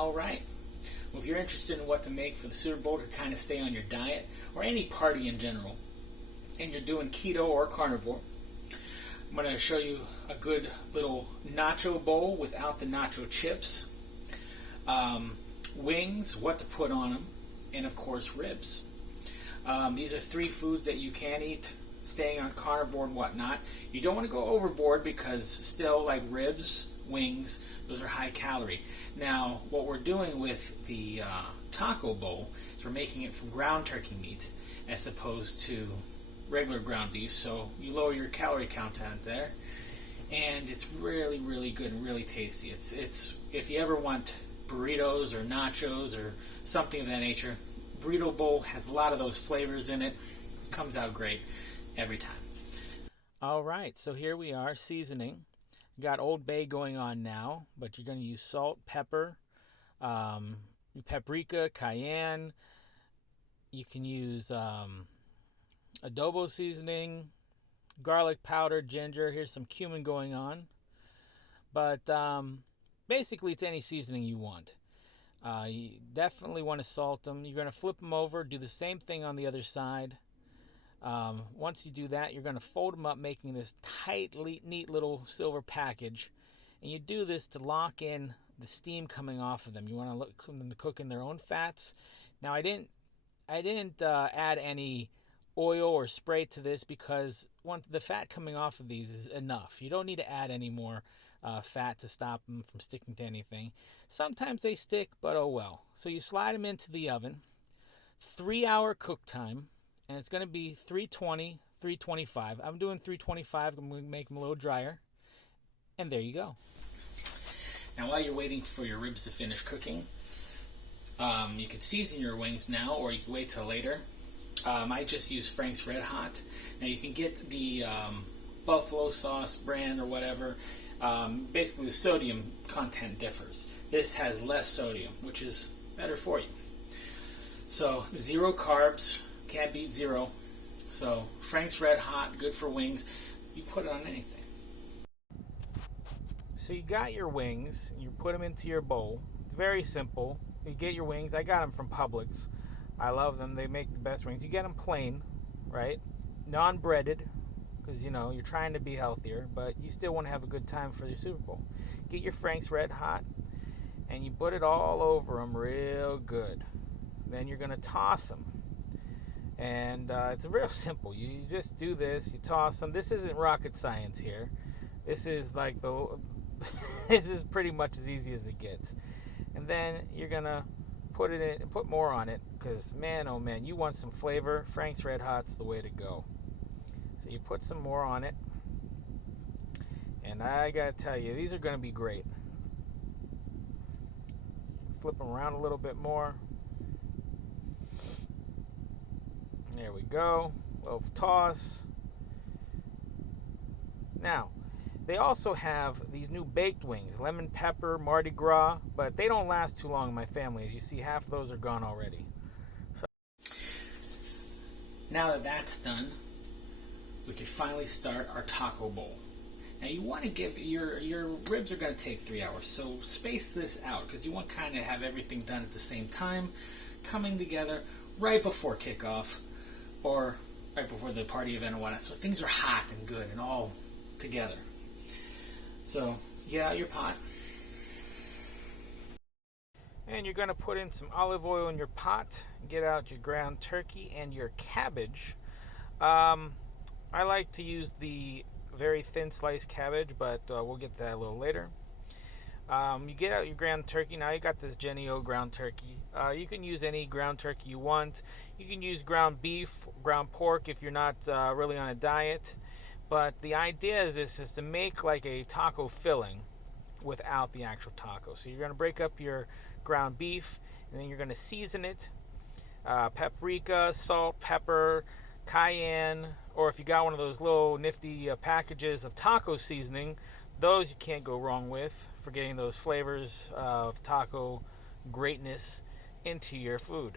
All right. Well, if you're interested in what to make for the Super Bowl to kind of stay on your diet, or any party in general, and you're doing keto or carnivore, I'm going to show you a good little nacho bowl without the nacho chips, wings, what to put on them, and of course ribs. These are 3 foods that you can eat, staying on carnivore and whatnot. You don't want to go overboard because still, like ribs, wings, those are high calorie. Now, what we're doing with the taco bowl is we're making it from ground turkey meat as opposed to regular ground beef, so you lower your calorie content there, and it's really, really good and really tasty. It's if you ever want burritos or nachos or something of that nature, burrito bowl has a lot of those flavors in it. Comes out great every time. All right, so here we are seasoning. Got Old Bay going on now, but you're going to use salt, pepper, paprika, cayenne. You can use adobo seasoning, garlic powder, ginger. Here's some cumin going on. But basically, it's any seasoning you want. You definitely want to salt them. You're going to flip them over, do the same thing on the other side. Once you do that, you're going to fold them up, making this tight, neat little silver package. And you do this to lock in the steam coming off of them. You want to look them to cook in their own fats. Now, I didn't add any oil or spray to this because the fat coming off of these is enough. You don't need to add any more fat to stop them from sticking to anything. Sometimes they stick, but oh well. So you slide them into the oven. 3-hour cook time. And it's going to be 320, 325. I'm doing 325. I'm going to make them a little drier. And there you go. Now, while you're waiting for your ribs to finish cooking, you can season your wings now, or you can wait till later. I just use Frank's Red Hot. Now, you can get the buffalo sauce brand or whatever. Basically, the sodium content differs. This has less sodium, which is better for you. So, 0 carbs. Can't beat 0. So Frank's Red Hot, good for wings. You put it on anything. So you got your wings, you put them into your bowl. It's very simple. You get your wings. I got them from Publix. I love them. They make the best wings. You get them plain, right? Non-breaded, because you're trying to be healthier, but you still want to have a good time for your Super Bowl. Get your Frank's Red Hot, and you put it all over them real good. Then you're going to toss them. And it's real simple. You just do this. You toss them. This isn't rocket science here. This is like this is pretty much as easy as it gets. And then you're gonna put it in, put more on it, because man, oh man, you want some flavor. Frank's Red Hot's the way to go. So you put some more on it, and I gotta tell you, these are gonna be great. Flip them around a little bit more. There we go. Little toss. Now, they also have these new baked wings, lemon pepper, Mardi Gras, but they don't last too long in my family. As you see, half of those are gone already. Now that that's done, we can finally start our taco bowl. Now you want to give your ribs are going to take 3 hours, so space this out because you want to kind of have everything done at the same time, coming together right before kickoff. Or right before the party event or whatnot. So things are hot and good and all together. So get out your pot. And you're going to put in some olive oil in your pot. Get out your ground turkey and your cabbage. I like to use the very thin sliced cabbage, but we'll get to that a little later. You get out your ground turkey. Now you got this Jennie-O ground turkey. You can use any ground turkey you want. You can use ground beef, ground pork if you're not really on a diet. But the idea is to make like a taco filling without the actual taco. So you're going to break up your ground beef, and then you're going to season it. Paprika, salt, pepper, cayenne, or if you got one of those little nifty packages of taco seasoning, those you can't go wrong with for getting those flavors of taco greatness into your food.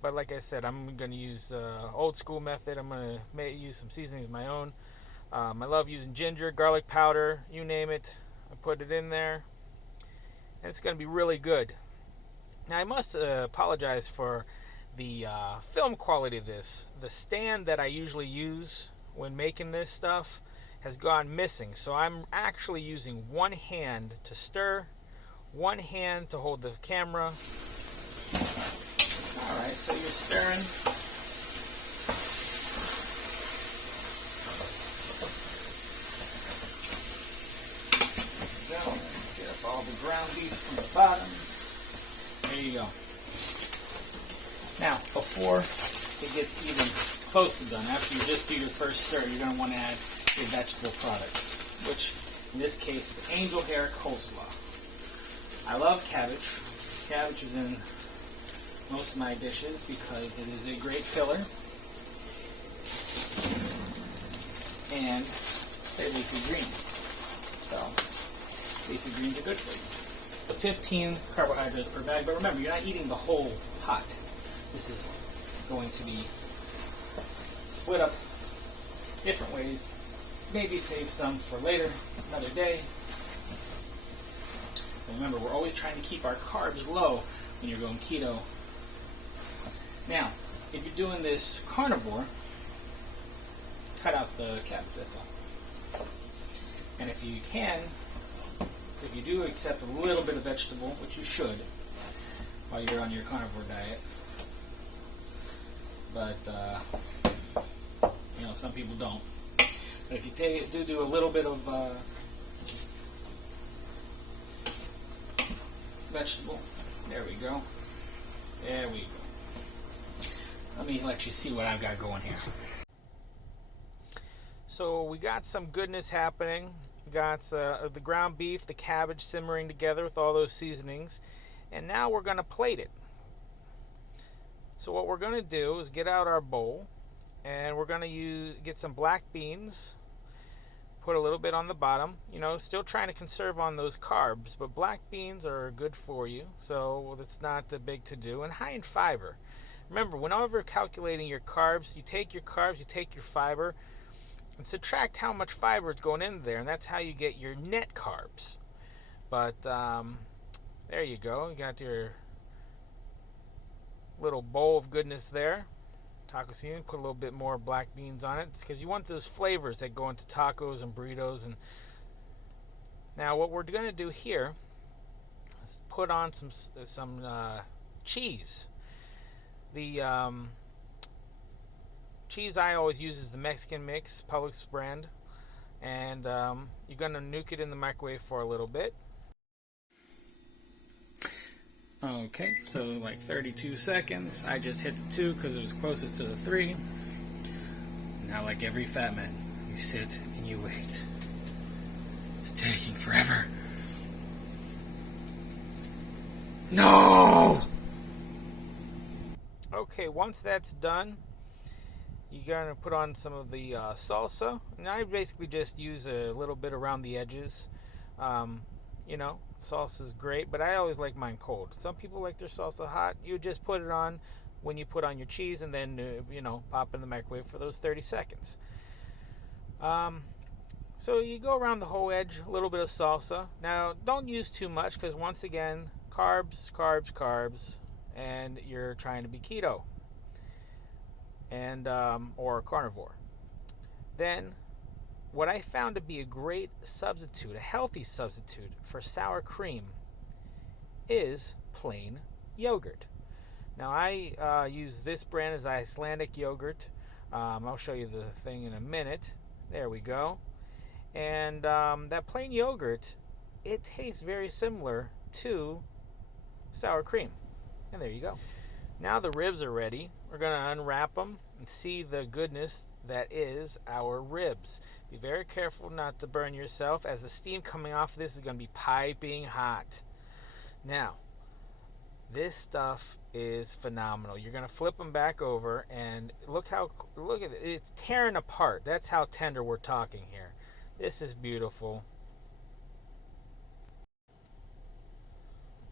But like I said, I'm going to use old school method. I'm going to use some seasonings of my own. I love using ginger, garlic powder, you name it. I put it in there, and it's going to be really good. Now I must apologize for the film quality of this. The stand that I usually use when making this stuff has gone missing. So I'm actually using one hand to stir, one hand to hold the camera. Alright, so you're stirring. There we go. Get up all the ground beef from the bottom. There you go. Now, before it gets even close to done, after you just do your first stir, you're going to want to add your vegetable product, which in this case is angel hair coleslaw. I love cabbage. Cabbage is in most of my dishes because it is a great filler. And say leafy green. So, leafy greens are good for you. 15 carbohydrates per bag, but remember, you're not eating the whole pot. This is going to be split up different ways. Maybe save some for later, another day. But remember, we're always trying to keep our carbs low when you're going keto. Now, if you're doing this carnivore, cut out the cabbage, that's all. And if you can, if you do accept a little bit of vegetable, which you should while you're on your carnivore diet, but some people don't. But if you do a little bit of vegetable, there we go. There we go. Let me let you see what I've got going here. So we got some goodness happening. We got the ground beef, the cabbage simmering together with all those seasonings, and now we're going to plate it. So what we're going to do is get out our bowl, and we're going to get some black beans, put a little bit on the bottom, still trying to conserve on those carbs, but black beans are good for you, so it's not a big to do, and high in fiber. Remember, whenever calculating your carbs, you take your carbs, you take your fiber, and subtract how much fiber is going in there, and that's how you get your net carbs. But there you go. You got your little bowl of goodness there. Taco seasoning. Put a little bit more black beans on it because you want those flavors that go into tacos and burritos. And now what we're going to do here is put on some cheese. The cheese I always use is the Mexican Mix, Publix brand, and you're going to nuke it in the microwave for a little bit. Okay, so like 32 seconds. I just hit the 2 because it was closest to the 3. Now, like every fat man, you sit and you wait. It's taking forever. No! Okay, once that's done, you're going to put on some of the salsa. And I basically just use a little bit around the edges. Salsa is great, but I always like mine cold. Some people like their salsa hot. You just put it on when you put on your cheese and then, pop in the microwave for those 30 seconds. So you go around the whole edge, a little bit of salsa. Now, don't use too much because, once again, carbs, carbs, carbs, and you're trying to be keto and or carnivore. Then, what I found to be a great substitute, a healthy substitute for sour cream, is plain yogurt. Now, I use this brand as Icelandic yogurt. I'll show you the thing in a minute. There we go. And that plain yogurt, it tastes very similar to sour cream. And there you go. Now the ribs are ready. We're going to unwrap them and see the goodness that is our ribs. Be very careful not to burn yourself, as the steam coming off of this is going to be piping hot. Now, this stuff is phenomenal. You're going to flip them back over, and look at it. It's tearing apart. That's how tender we're talking here. This is beautiful.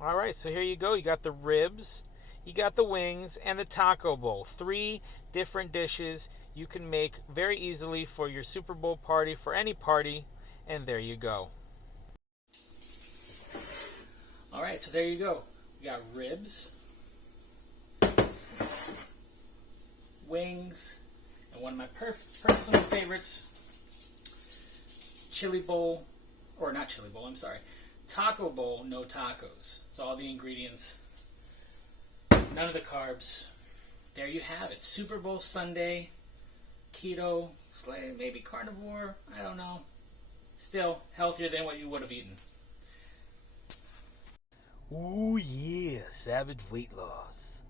All right, so here you go. You got the ribs, you got the wings, and the taco bowl. 3 different dishes you can make very easily for your Super Bowl party, for any party, and there you go. All right, so there you go. We got ribs, wings, and one of my personal favorites, chili bowl, or not chili bowl, I'm sorry, taco bowl, no tacos. It's all the ingredients, none of the carbs. There you have it. Super Bowl Sunday, keto, maybe carnivore, I don't know. Still healthier than what you would have eaten. Ooh yeah, savage weight loss.